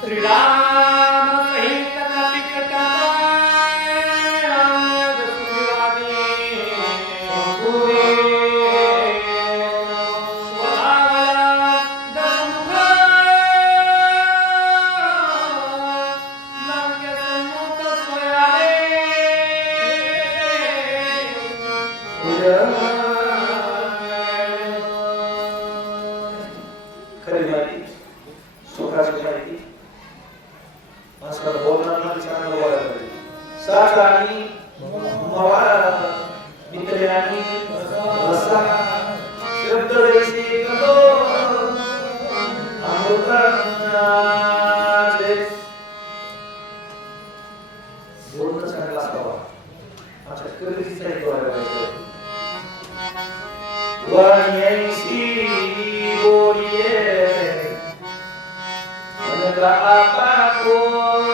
श्रीराम सहित नटिकटाय अंगद सुरानी शंभुवे स्वधावला दमुख लंके सम्मुख स्वयाले खरी माहिती सुखाची माहिती माणसाला बोलताना चांगलं बोलायला पाहिजे. साथ आणि मवा मित्र आणि रसा शब्द जैसे करो अमृताचे बोलणं चांगलं असावं. आमच्या कधीच नाही बोलायला पाहिजे. वाणीशी बोलिये मनला आपा कोय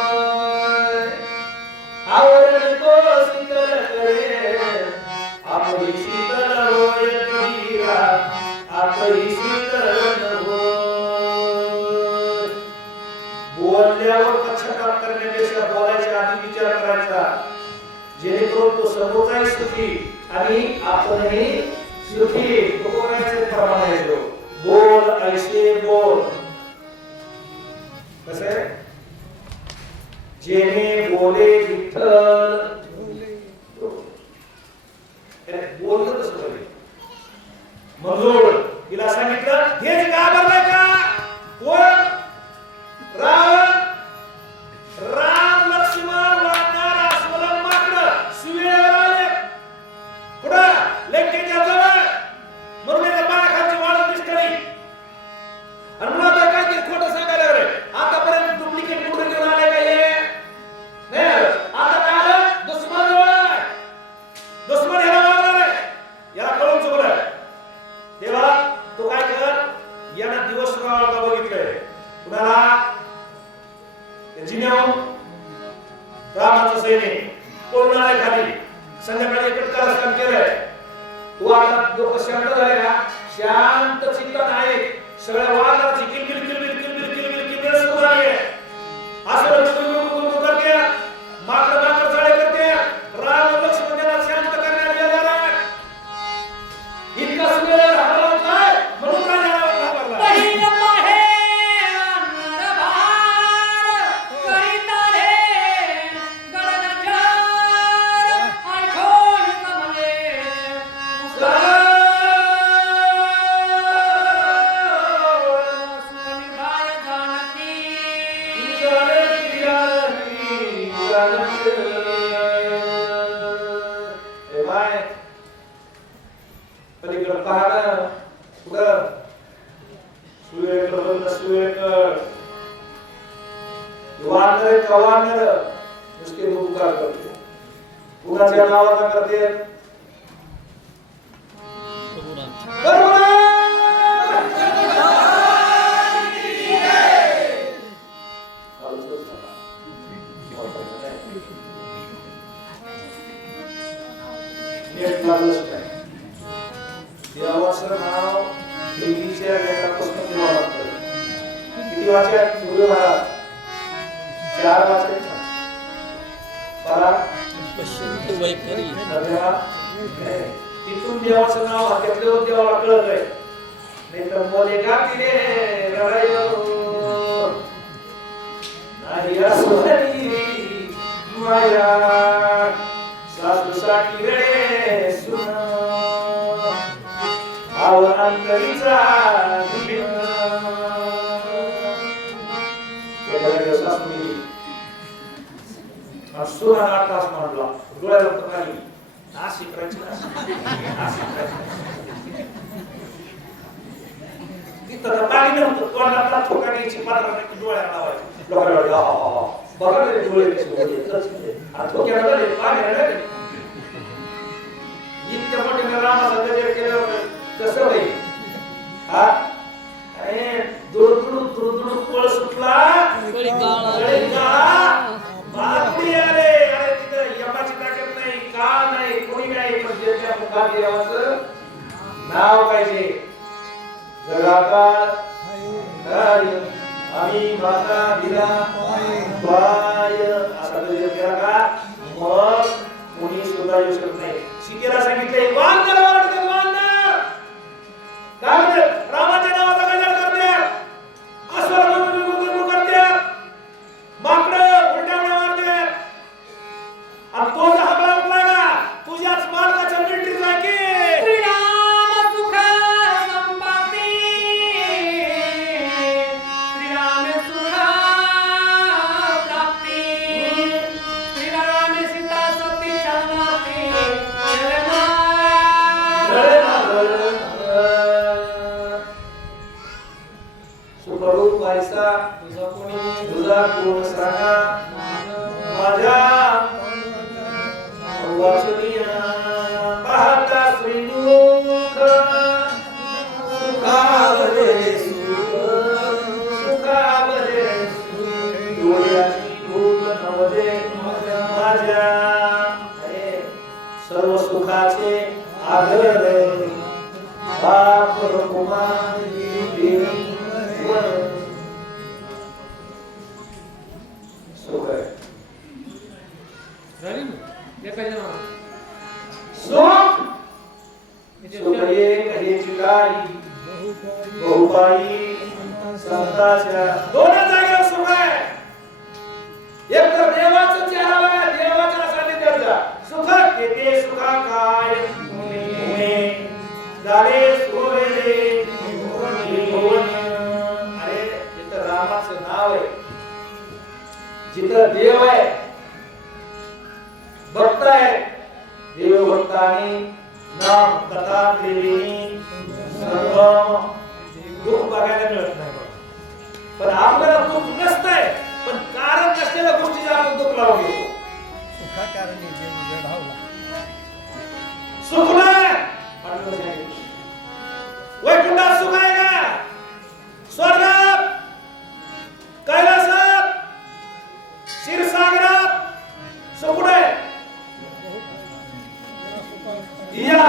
आवरण को शीतल करे आपली शीतल होय कबीरा आपली शीतल होय. बोलल्यावर पश्चाताप करण्यापेक्षा बोलायच्या आधी विचार करायचा जेणेकरून तो समोरचाही सुखी आणि आपणही सुखी. तुकोबाराचे प्रमाण आहे जो बोल ऐसे बोल कसे जेने बोले विठ्ठल बोललं कसं बोले मंजूर तिला सांगितलं हेच घाबरलाय का कोण राम लक्ष्मण वानर अस्वलं माकड सुवेळेवर आले कुठं लंकेच्या जवळ मरुलेल्या बाळाखालची वाळत दिसतली आणि मला तर काहीतरी खोटं सांगायला रे आतापर्यंत डुप्लिकेट कुठे घेऊन आले का हे नाही आता काय आलं दुश्मन जवळ आहे. दुश्मन ह्याला मारणार आहे याला कळून चुकलं देवा तू काय कर यानं दिवस रावळा बघितलंय कुणाला जिन्यावर रामाचं सैनिक पळून आलाय खाली संध्याकाळी एकच कारस्थान केलंय. तू आता लोक शांत झाले का शांत चित्त नाही सगळ्या वाघाची किलबिल किलबिल किलबिल किलबिल किलबिल सुरू झाली आहे. असं करते माकड माकड चाळे करते राम लक्ष्मण याला शांत करण्यात गेला रे इतका सुंदर राहणार काय म्हणून राजाला घाबरला. बहीण पाहे नरभार करीता रे गडनचार ऐकून कमले सुनिभाय जानकी पलीकडे पहाड कुठं सुवेकर वानर कवानर नुसते उपकार करते कुणाच्या नावाचा करते देवाचं नाव देवीच्या वेळापासून देवा लागतं. किती वाचे आहेत सूर्य महाराज 4 वाचे परा पश्चिंत वैखरी तिथून देवाचं नाव घेतल्यावर देवाला कळत आहे नाही तर बोले गातीले रडायो नाही असोनी माया सासू साठी रे सुन आव अंतरीचा सुना आकाश मांडला डोळ्याला पकडली नाशिक करायची तिथं पाणी नव्हतं तोंडातला ठोका घ्यायची पात्र डोळ्याला लावायची लोकांना बघा रे डोळे कसे होते आणि ठोक्याला पाणी राहिले इतक्या मोठ्याने रामाचा गजर केल्यावर कसं होईल हा अरे दुरदुर पळ सुटला बापरे अरे अरे तिथं यमाची ताकद नाही का नाही कोणी नाही पण ज्याच्या मुखात देवाचं नाव पाहिजे जगाता आम्ही स्वाता दिला पाय असा जर केला का मग कोणी सुद्धा येऊ शकत नाही. सीतेला सांगितले वानर वाढते वानर काय म्हणते रामाच्या नावाचा गजर करते अस्वर गुरु करते माकडं उलट्या उड्या मारते आणि तो जर हबळा उठला ना तुझ्याच मालकाच्या मिलिटरी जाय की श्रीराम सुख संपत्ती श्रीराम सुख प्राप्ती श्रीराम सीता सती चरणाती चरणा सुप्रभू पैसा तुझा कोण सांगा माझ्या वाचनिया पाहता श्रीमुख सुखावरे सुखावरे डोळ्याची भूक नवदे माझ्या सर्व सुखाचे आदर बाप रघुमा देवी सुख आहे सुख सुख कहे चिकारी बहुबाई संताच्या दोन जागेवर सुख आहे. एक तर देवाचा चेहरा आहे देवाच्या सानिध्याचा सुख येते सुखा काय मुने झाले सोयरे अरे जिथं रामाचं नाव आहे जिथं देव आहे भक्त आहे देव भक्तानी नाम कथा देवी सर्व दुःख बघायला मिळत नाही पण आपल्याला दुःख नसतंय पण कारण नसलेल्या गोष्टीचा आपण दुःख लावून घेतो. सुखाकारणी जीव जडावला सुख नाही वैकुंठात सुख आहे का स्वर्गात कैलासात क्षीरसागरात सुख आहे या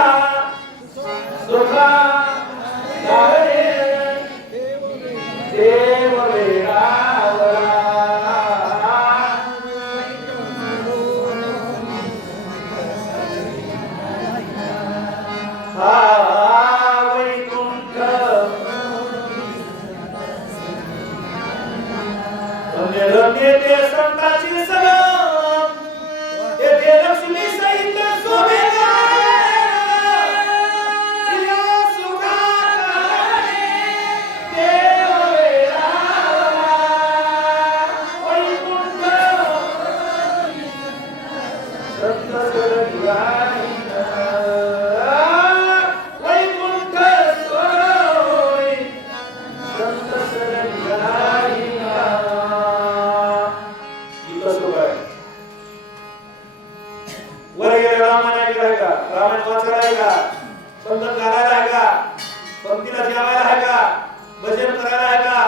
सुखा दारे देव वेळावरा वैकुंठ ते संताची सगळं येथे लक्ष्मी सहित शोभेला या सुखात देव वेळावरा वैकुंठ संत सगळी वैकुंठ सोय संत सगळी वर गेले रामायण ऐकलं आहे का रामायण वाचायला आहे का संगत घालायला आहे का पंक्तीला जेवायला आहे का भजन करायला आहे का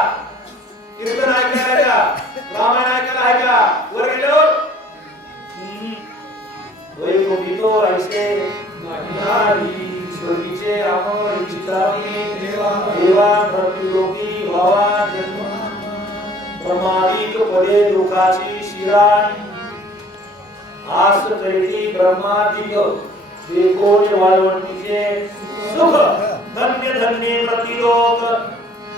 कीर्तन ऐकायला आहे का रामायण ऐकायला आहे का वर गेलो वैकुंठितो ऐसे नारी ईश्वरीचे अमर इच्छितावी देवा प्रतियोगी भावा जन्म प्रमादिक पदे दुखाची शिराणी आस करीती ब्रह्मादिक वेगोने वाळवंटीचे सुख धन्य धन्य प्रतिलोक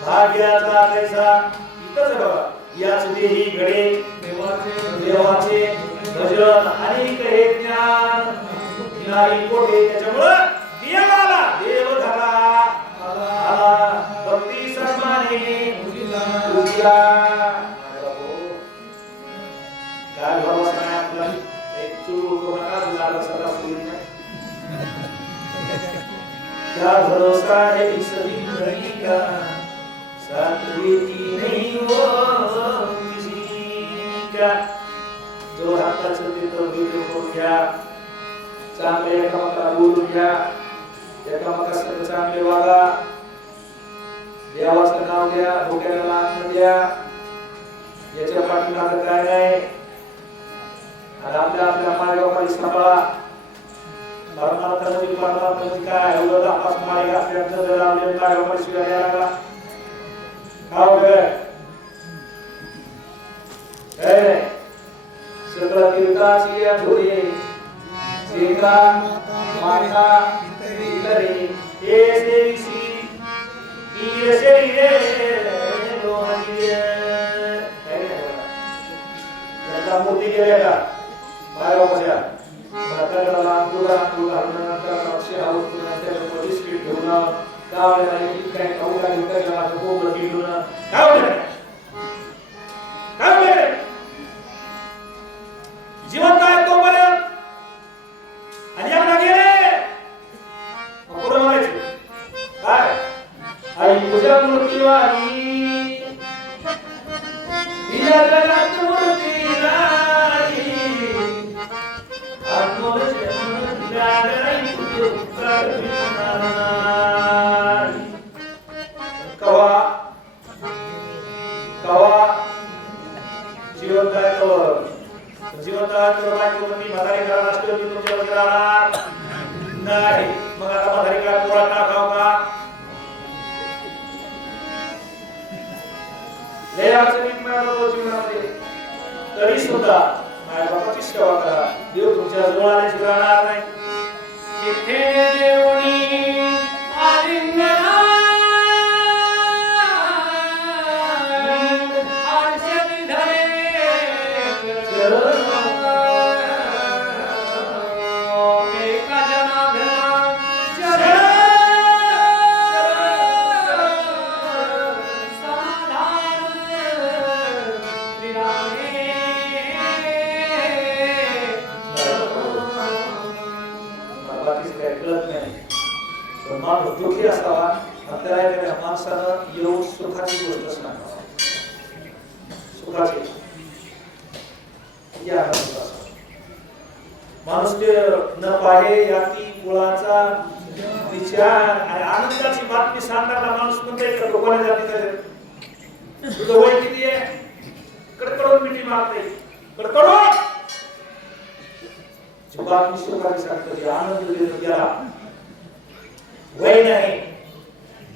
भाग्याचा कैसा इथंच बघा याच देही घडे देवाचे भजन अनेक हे ज्ञान नाही कोठे त्याच्यामुळं देवाला देव धरा आला भक्ती सन्माने तुझीला काय भरोसा नाही आपला एक चूक कोणाला झाला सदा सुरू क्या भरोसा है इस जिंदगी का साथ देती नहीं वो किसी का जो हाताचं तिथं व्हिडिओ करून घ्या चांगले एकामेकाला बोलून घ्या एकामेकासंग चांगले वागा देवाचं नाव घ्या डोक्याला आनंद द्या याच्या पाठीमागं काय नाही आणि आपल्या आपल्या मायबापाला सांभाळा परमार्थाची काय एवढं आपस मारे घातल्यानंतर लावले मायबापाला शिवाय द्यायला लागला काय सकल तीर्थाची अधुरे सीता माता पितरे हे देवीसी ईर शरीरे लोहनीय त्याला मूर्ती गेल्या का बाय बाबाच्या त्याला तुला त्याला अक्षय आहोत त्याला बिस्किट घेऊन गावाला काय खाऊ लागेल त्याला कोंबड घेऊन काय जिवंत आहे तोपर्यंत आणि एकदा गेले पुढे म्हणायचे काय आई तुझ्या मूर्तीवाणी या जगात मूर्ती नाही कवा कवा जिवंत आहे तोवर जिवंत आहे तोवर बायको मी म्हातारी घरात असतो मी तुमच्या वगैरे राहणार नाही मग आता म्हातारी घरात पोळा टाकाव का लय अडचणीत मिळालो जीवनामध्ये तरी सुद्धा माझ्या बापाची सेवा करा देव तुमच्या जवळ आल्याची राहणार नाही तिथे देवणी आलिंगना आरशे धरे एका जनार्दना समाधान श्रीरामे कळत नाही पण माणूस दुःखी असावा आपल्याला एखाद्या माणसानं येऊन सुखाची गोष्ट सांगावा सुखाची या माणूस न पाहे याती कुळाचा विचार आणि आनंदाची बातमी सांगणारा माणूस म्हणतोय का लोकांना जाती तुझं वय किती आहे कडकडून मिठी मारते कडकडून बातमी सुखाची सांगतो आनंद देतो त्याला वय नाही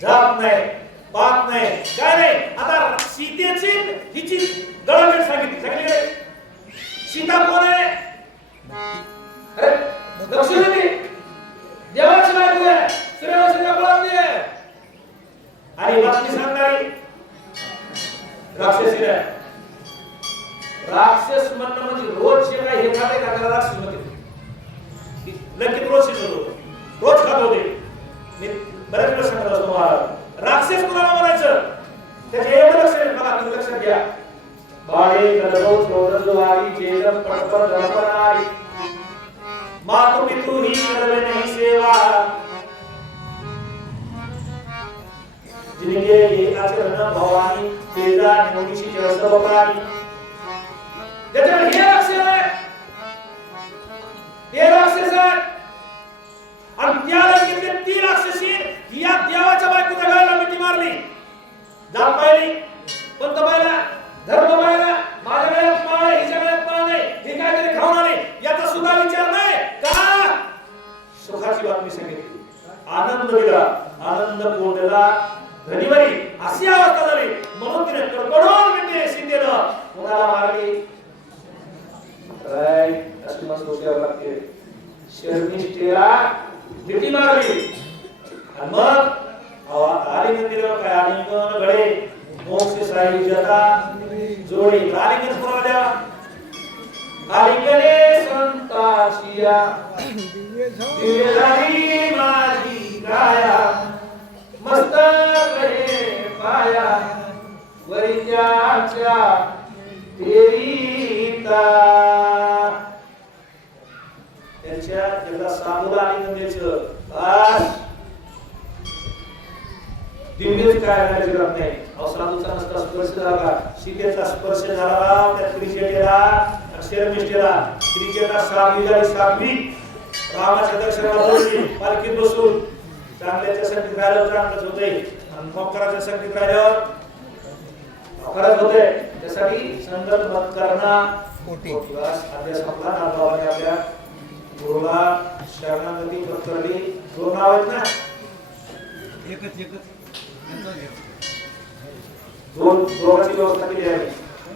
जात नाही बात नाही काय नाही आता सीतेची हिची गळभेट सांगितली सीता कोण आहे अरे दक्षिणी देवाची बायको आहे सूर्यवंशाच्या कुळातली आहे आणि बातमी सांगणारी राक्षसी आहे राक्षस म्हणणं म्हणजे रोज जे काही हे खाते का त्याला राक्षस म्हणते लगेच रोज शिजवतो रोज खात होते मी बरेच वेळा सांगत असतो महाराज राक्षस कुणाला म्हणायचं त्याचे एवढं लक्षात घ्या बाळे गलबो चोरजवारी जेलम पटपट गणपनारी मातु पितृ ही करवे नहीं सेवा जिनके ये आचरण भवानी तेजा निवडीची जसवकानी त्याच्यावर हे राक्षस आहे हे राक्षस आहे आणि त्याला किती ती राक्षसी या देवाच्या बायकोच्या गळ्याला मिठी मारली जात पाहिली पंत पाहिला धर्म पाहिला माझ्या गळ्यात माळ आहे हिच्या गळ्यात माळ नाही हे काहीतरी खाऊन आले याचा सुद्धा विचार नाही का सुखाची बातमी सांगितली आनंद दिला आनंद कोंडला धनीवरी अशी अवस्था झाली म्हणून तिने कडकडून मिठी सीतेनं कोणाला मारली राईट अशी मस्त डोक्यावर लागते शर्मिष्ठेला मिठी मारली आणि मग आलिंगन दिलं काय आलिंगन गळे मोक्ष साई जता जोडी आलिंगन कोणाला द्या आलिंगने संताशिया दिव्य झाली माझी काया मस्तक रे पाया वरित्याच्या देवीता त्यांच्या त्याला सामूला आलिंगन द्यायचं बस दिव्यच काय करायची गरज नाही अवसरातूचा नसता स्पर्श झाला सीतेचा स्पर्श झाला त्या त्रिशेटेला शर्मिष्ठेला त्रिशेटा सावली झाली सावली रामाच्या दर्शनाला बसली पालखीत बसून चांगल्याच्या संगीत राहिल्यावर चांगलंच होतंय आणि मोकराच्या संगीत राहिल्यावर मोकराच होतंय त्यासाठी संकल्प करना बस अभ्यास आपला नावाने आपल्या गुरुला शरणागती पत्रली दोन नाव आहेत ना एकच दोन दोघांची व्यवस्था केली आहे